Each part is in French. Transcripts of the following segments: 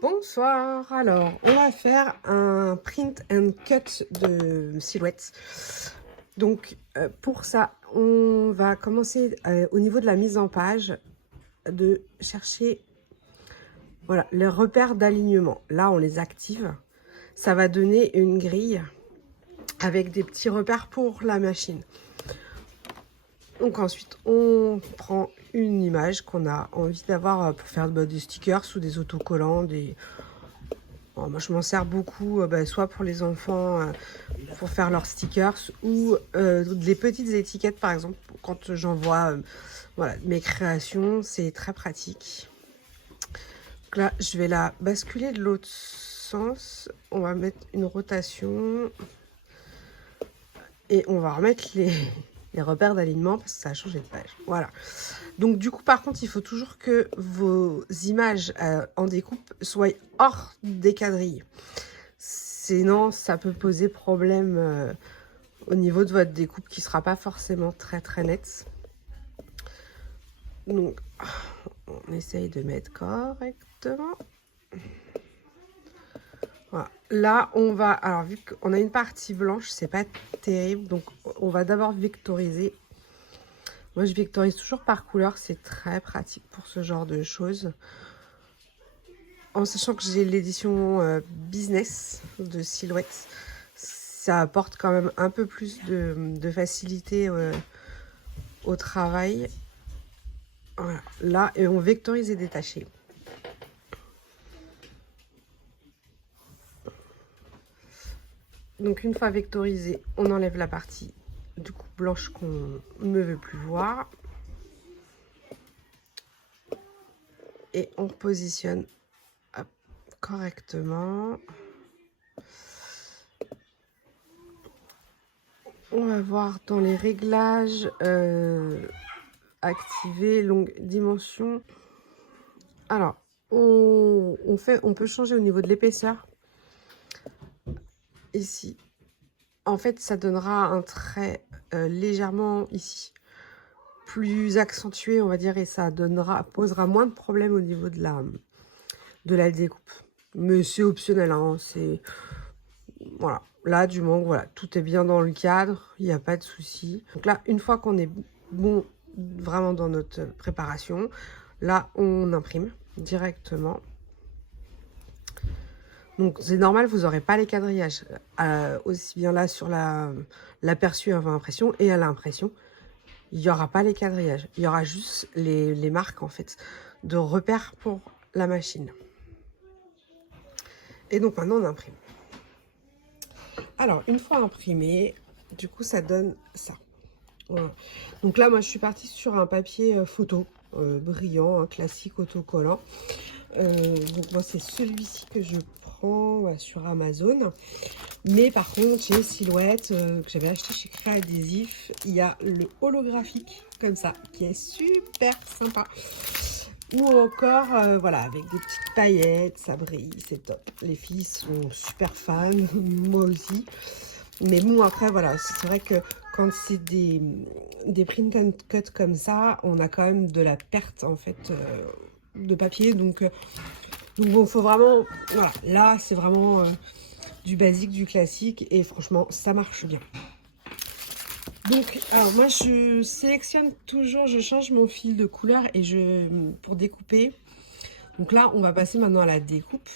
Bonsoir, alors on va faire un print and cut de silhouette. Donc pour ça, on va commencer au niveau de la mise en page de chercher voilà, les repères d'alignement. Là, on les active. Ça va donner une grille avec des petits repères pour la machine. Donc ensuite, on prend une image qu'on a envie d'avoir pour faire des stickers ou des autocollants, Bon, moi, je m'en sers beaucoup, soit pour les enfants, pour faire leurs stickers, ou des petites étiquettes, par exemple, quand j'envoie voilà, mes créations, c'est très pratique. Donc là, je vais la basculer de l'autre sens. On va mettre une rotation et on va remettre les repères d'alignement parce que ça a changé de page. Voilà. Donc du coup, par contre, il faut toujours que vos images en découpe soient hors des quadrilles. Sinon, ça peut poser problème au niveau de votre découpe qui ne sera pas forcément très très nette. Donc, on essaye de mettre correctement. Voilà. Là, on va... Alors, vu qu'on a une partie blanche, c'est pas terrible. Donc, on va d'abord vectoriser. Moi, je vectorise toujours par couleur. C'est très pratique pour ce genre de choses. En sachant que j'ai l'édition business de Silhouette, ça apporte quand même un peu plus de facilité au travail. Voilà. Là, et on vectorise et détaché. Donc une fois vectorisé, on enlève la partie du coup blanche qu'on ne veut plus voir. Et on repositionne correctement. On va voir dans les réglages, activer longue dimension. Alors, on peut changer au niveau de l'épaisseur. Ici. En fait, ça donnera un trait légèrement ici plus accentué, on va dire, et ça posera moins de problèmes au niveau de la découpe. Mais c'est optionnel, hein, c'est... Voilà, là, du moment, voilà, tout est bien dans le cadre, il n'y a pas de souci. Donc là, une fois qu'on est bon, vraiment dans notre préparation, là, on imprime directement. Donc, c'est normal, vous n'aurez pas les quadrillages, aussi bien là sur l'aperçu avant impression et à l'impression. Il n'y aura pas les quadrillages, il y aura juste les marques, en fait, de repères pour la machine. Et donc, maintenant, on imprime. Alors, une fois imprimé, du coup, ça donne ça. Voilà. Donc là, moi, je suis partie sur un papier photo brillant, un classique autocollant. Donc moi, c'est celui-ci que je prends sur Amazon. Mais par contre, j'ai Silhouette que j'avais acheté chez Créa Adhésif. Il y a le holographique comme ça, qui est super sympa. Ou encore, voilà, avec des petites paillettes, ça brille, c'est top. Les filles sont super fans, moi aussi. Mais bon, après, voilà, c'est vrai que quand c'est des print and cut comme ça, on a quand même de la perte, en fait, de papier. Donc bon, faut vraiment... Voilà, là, c'est vraiment du basique, du classique. Et franchement, ça marche bien. Donc, alors moi, je sélectionne toujours, je change mon fil de couleur et pour découper. Donc là, on va passer maintenant à la découpe.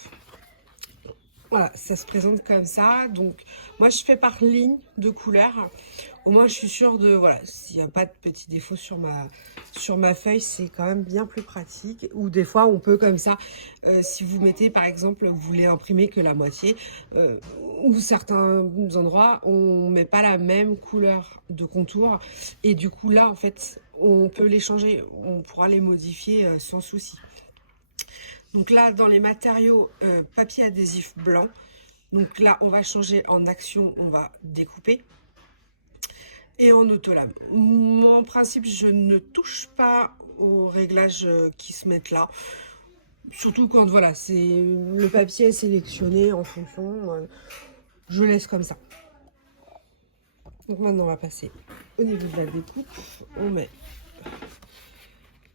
Voilà, ça se présente comme ça. Donc, moi, je fais par ligne de couleur. Au moins, je suis sûre de... Voilà, s'il n'y a pas de petits défauts sur ma feuille, c'est quand même bien plus pratique. Ou des fois, on peut comme ça, si vous mettez, par exemple, vous voulez imprimer que la moitié, ou certains endroits, on ne met pas la même couleur de contour. Et du coup, là, en fait, on peut les changer. On pourra les modifier sans souci. Donc là, dans les matériaux, papier adhésif blanc. Donc là, on va changer en action, on va découper. Et en autolame. En principe, je ne touche pas aux réglages qui se mettent là. Surtout quand, voilà, c'est le papier est sélectionné en fonction. Je laisse comme ça. Donc maintenant, on va passer au niveau de la découpe. On met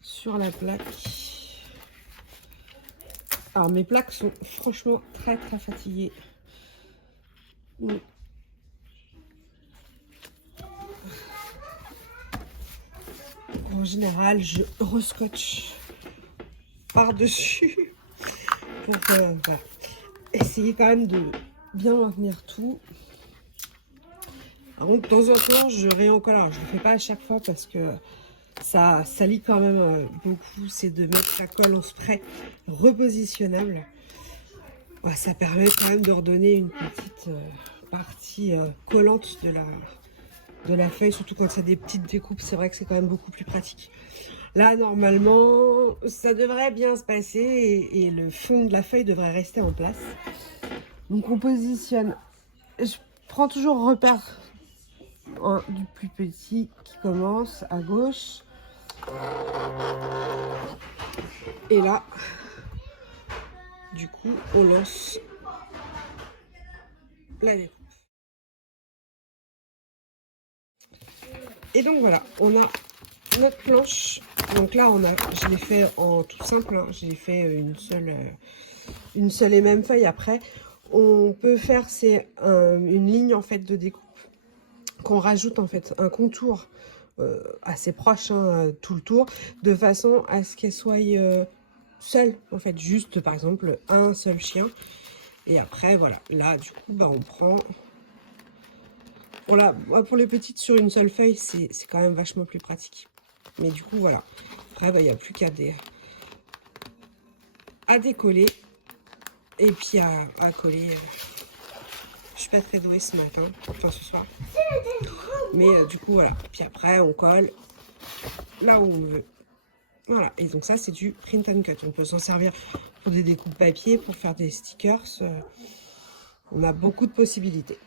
sur la plaque. Alors mes plaques sont franchement très fatiguées. En général, je rescotche par-dessus pour voilà, essayer quand même de bien maintenir tout. Alors, de temps en temps, je réencolle. Alors, je ne le fais pas à chaque fois parce que ça salit quand même beaucoup. C'est de mettre la colle en spray repositionnable. Ouais, ça permet quand même de redonner une petite partie collante de la feuille, surtout quand il y a des petites découpes. C'est vrai que c'est quand même beaucoup plus pratique. Là, normalement, ça devrait bien se passer et le fond de la feuille devrait rester en place. Donc, on positionne. Je prends toujours repère du plus petit qui commence à gauche. Et là, du coup, on lance la découpe. Et donc voilà, on a notre planche. Donc là, je l'ai fait en tout simple, hein. J'ai fait une seule et même feuille. Après, on peut faire une ligne en fait de découpe qu'on rajoute en fait un contour assez proche, hein, tout le tour, de façon à ce qu'elle soit seule en fait, juste par exemple un seul chien. Et après voilà, là du coup bah, on prend. Voilà, pour les petites sur une seule feuille, c'est quand même vachement plus pratique. Mais du coup, voilà. Après, il n'y a plus qu'à décoller. Et puis à coller. Je suis pas très douée ce matin, enfin ce soir. Mais du coup, voilà. Puis après, on colle là où on veut. Voilà. Et donc ça, c'est du print and cut. On peut s'en servir pour des découpes papier, pour faire des stickers. On a beaucoup de possibilités.